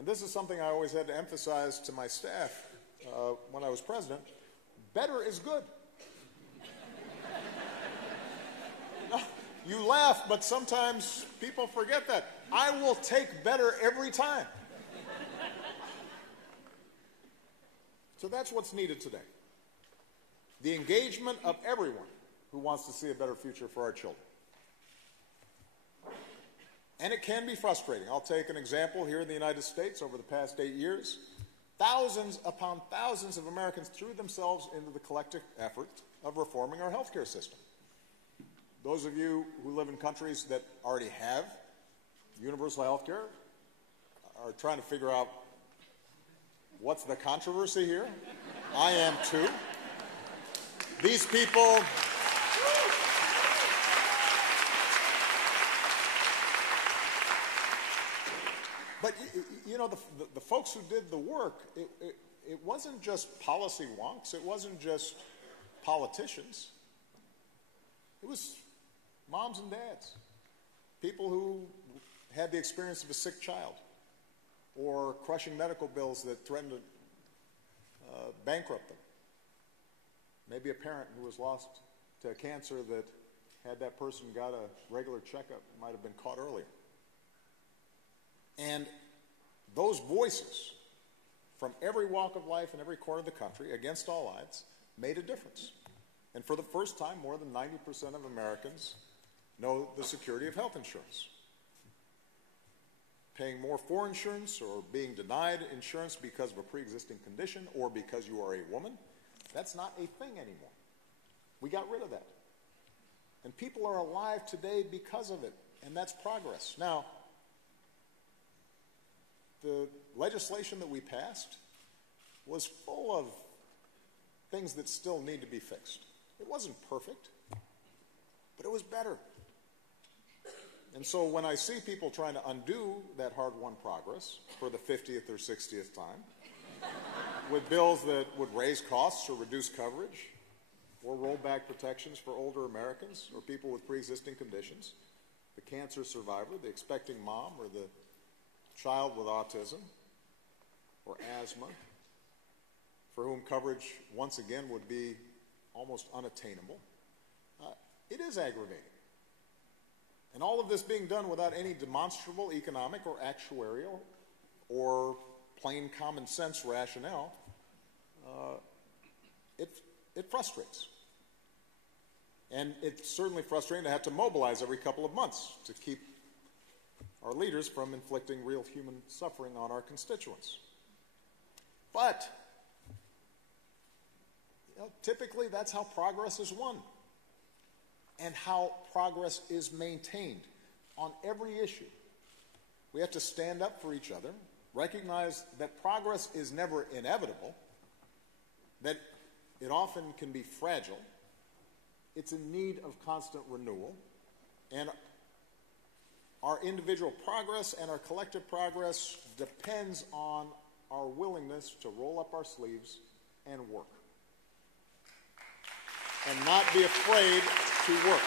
and this is something I always had to emphasize to my staff when I was president, better is good. No, you laugh, but sometimes people forget that. I will take better every time. So that's what's needed today. The engagement of everyone who wants to see a better future for our children. And it can be frustrating. I'll take an example here in the United States. Over the past 8 years, thousands upon thousands of Americans threw themselves into the collective effort of reforming our healthcare system. Those of you who live in countries that already have universal healthcare are trying to figure out what's the controversy here. I am too. These people but you know, the folks who did the work, it wasn't just policy wonks, it wasn't just politicians. It was moms and dads, people who had the experience of a sick child or crushing medical bills that threatened to bankrupt them. Maybe a parent who was lost to cancer that, had that person got a regular checkup, might have been caught earlier. And those voices from every walk of life in every corner of the country, against all odds, made a difference. And for the first time, more than 90% of Americans know the security of health insurance. Paying more for insurance or being denied insurance because of a pre-existing condition or because you are a woman, that's not a thing anymore. We got rid of that. And people are alive today because of it, and that's progress. Now, the legislation that we passed was full of things that still need to be fixed. It wasn't perfect, but it was better. And so when I see people trying to undo that hard-won progress for the 50th or 60th time, with bills that would raise costs or reduce coverage, or roll back protections for older Americans or people with pre-existing conditions, the cancer survivor, the expecting mom, or the child with autism or asthma, for whom coverage once again would be almost unattainable, it is aggravating. And all of this being done without any demonstrable economic or actuarial or plain common sense rationale, it frustrates. And it's certainly frustrating to have to mobilize every couple of months to keep our leaders from inflicting real human suffering on our constituents. But typically that's how progress is won and how progress is maintained on every issue. We have to stand up for each other, recognize that progress is never inevitable, that it often can be fragile, it's in need of constant renewal, and our individual progress and our collective progress depends on our willingness to roll up our sleeves and work. And not be afraid to work.